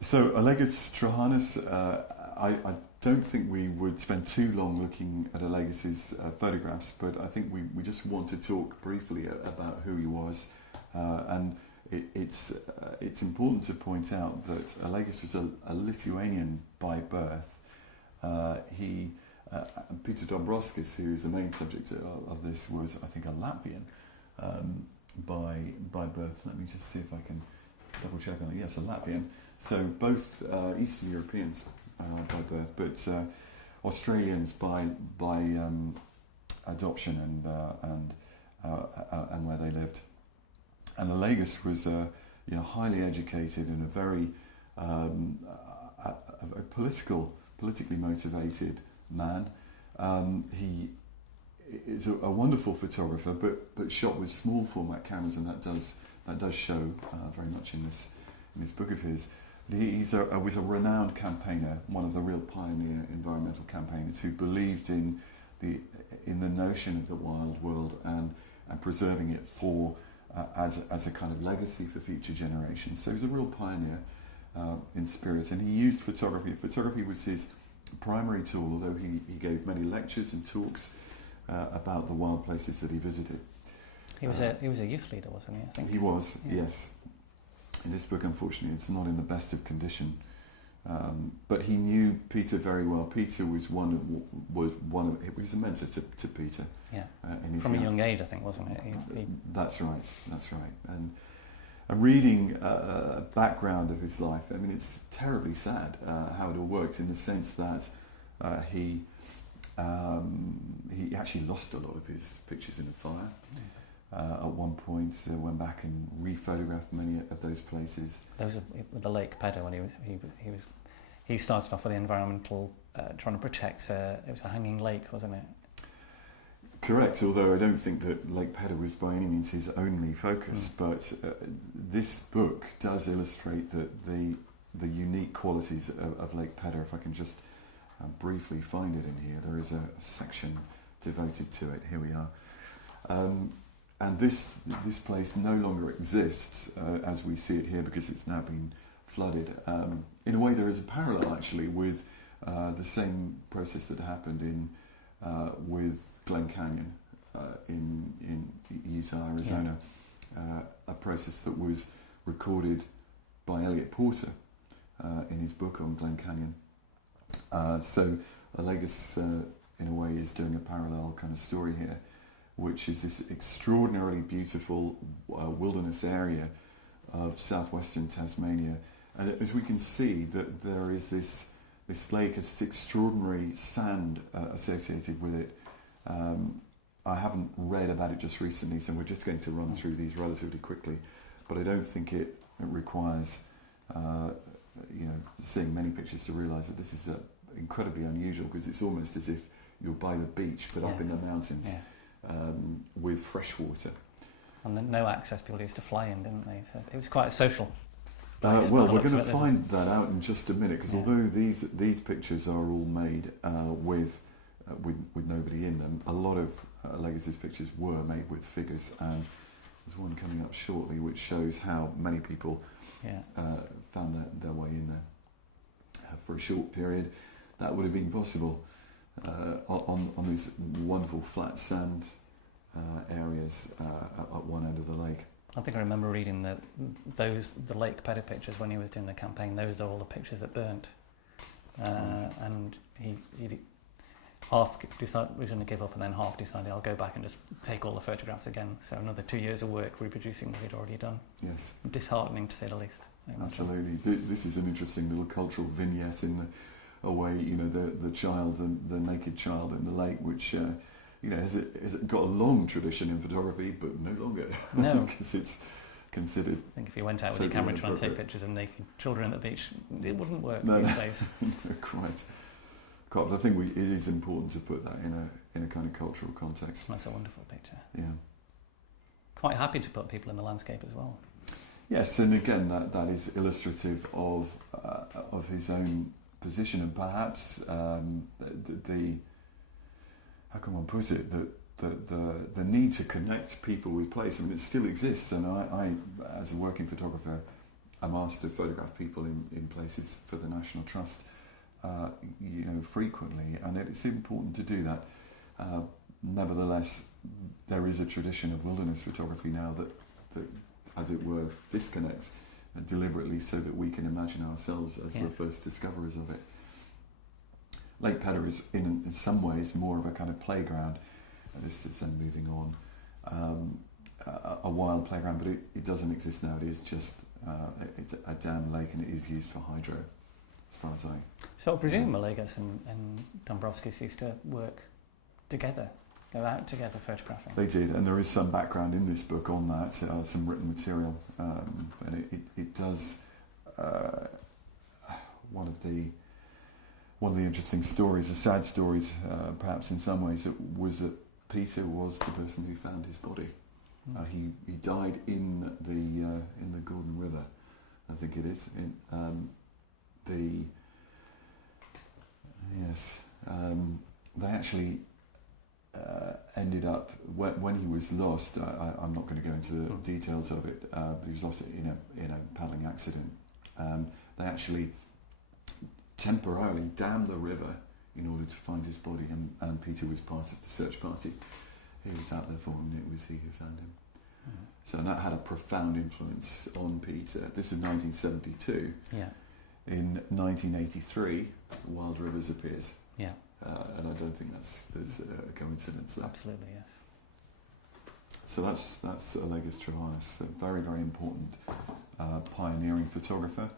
So Olegas Truchanas, I don't think we would spend too long looking at Olegas's photographs, but I think we just want to talk briefly about who he was, and it's important to point out that Olegas was a Lithuanian by birth. He Peter Dombrovskis, who is the main subject of this, was I think a Latvian by birth. Let me just see if I can double check on it. Yes, a Latvian. So both Eastern Europeans by birth, but Australians by adoption and where they lived. And Olegas was highly educated and a very politically motivated man. He is a wonderful photographer, but shot with small format cameras, and that does show very much in this book of his. He was a renowned campaigner, one of the real pioneer environmental campaigners who believed in the notion of the wild world and preserving it for as a kind of legacy for future generations. So he was a real pioneer in spirit, and he used photography. Photography was his primary tool, although he gave many lectures and talks about the wild places that he visited. He was a youth leader, wasn't he? I think he was. Yeah. Yes. In this book, unfortunately, it's not in the best of condition. But he knew Peter very well. Peter was he was a mentor to Peter. Yeah. From a young age, I think, wasn't it? That's right. And reading a background of his life, I mean, it's terribly sad how it all worked, in the sense that he actually lost a lot of his pictures in the fire. At one point, went back and re-photographed many of those places. There was with the Lake Pedder, when he started off with the environmental, trying to protect. It was a hanging lake, wasn't it? Correct. Although I don't think that Lake Pedder was by any means his only focus, but this book does illustrate the unique qualities of Lake Pedder. If I can just briefly find it in here, there is a section devoted to it. Here we are. And this place no longer exists as we see it here, because it's now been flooded. In a way, there is a parallel actually with the same process that happened with Glen Canyon in Utah, Arizona. Yeah. A process that was recorded by Elliot Porter in his book on Glen Canyon. So Olegas, in a way, is doing a parallel kind of story here, which is this extraordinarily beautiful wilderness area of southwestern Tasmania. And as we can see, that there is this lake, has this extraordinary sand associated with it. I haven't read about it just recently, so we're just going to run through these relatively quickly. But I don't think it requires seeing many pictures to realise that this is incredibly unusual, because it's almost as if you're by the beach, but up in the mountains. Yeah. With fresh water. And then no access, people used to fly in, didn't they? So it was quite a social place. Well, we're going to find that out in just a minute, because although these pictures are all made with nobody in them, a lot of Olegas's pictures were made with figures, and there's one coming up shortly which shows how many people found their way in there. For a short period, that would have been possible. On these wonderful flat sand areas at one end of the lake. I think I remember reading that the Lake Pedder pictures when he was doing the campaign. Those are all the pictures that burnt, and he half decided was going to give up, and then half decided I'll go back and just take all the photographs again. So another 2 years of work reproducing what he'd already done. Yes, disheartening to say the least. Absolutely. This is an interesting little cultural vignette in a way, the child and the naked child in the lake, which has it got a long tradition in photography, but no longer. No, because it's considered. I think if you went out with your camera trying to take pictures of naked children at the beach, it wouldn't work these days. Quite. But I think it is important to put that in a kind of cultural context. That's a wonderful picture. Yeah. Quite happy to put people in the landscape as well. Yes, and again that is illustrative of his own position, and perhaps the how can one put it, the need to connect people with place. I mean, it still exists, and I as a working photographer, I'm asked to photograph people in places for the National Trust, frequently, and it's important to do that. Nevertheless, there is a tradition of wilderness photography now that as it were, disconnects deliberately so that we can imagine ourselves as the first discoverers of it. Lake Pedder is in some ways more of a kind of playground. This is then moving on. A wild playground, but it doesn't exist now. It is just it's a dam lake, and it is used for hydro, as far as I... So I presume Olegas and Dombrovskis used to work together, go out together photographing. They did, and there is some background in this book on that, some written material, and it does... One of the interesting stories, the sad stories, perhaps in some ways, was that Peter was the person who found his body. He died in the Gordon River, I think it is. They actually ended up when he was lost. I'm not going to go into the details of it, but he was lost in a paddling accident. They actually temporarily dammed the river in order to find his body, and Peter was part of the search party. He was out there for him, and it was he who found him. So that had a profound influence on Peter. This is 1972. Yeah. In 1983, Wild Rivers appears. Yeah. And I don't think there's a coincidence there. Absolutely, yes. So that's Olegas Truchanas, a very, very important pioneering photographer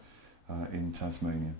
in Tasmania.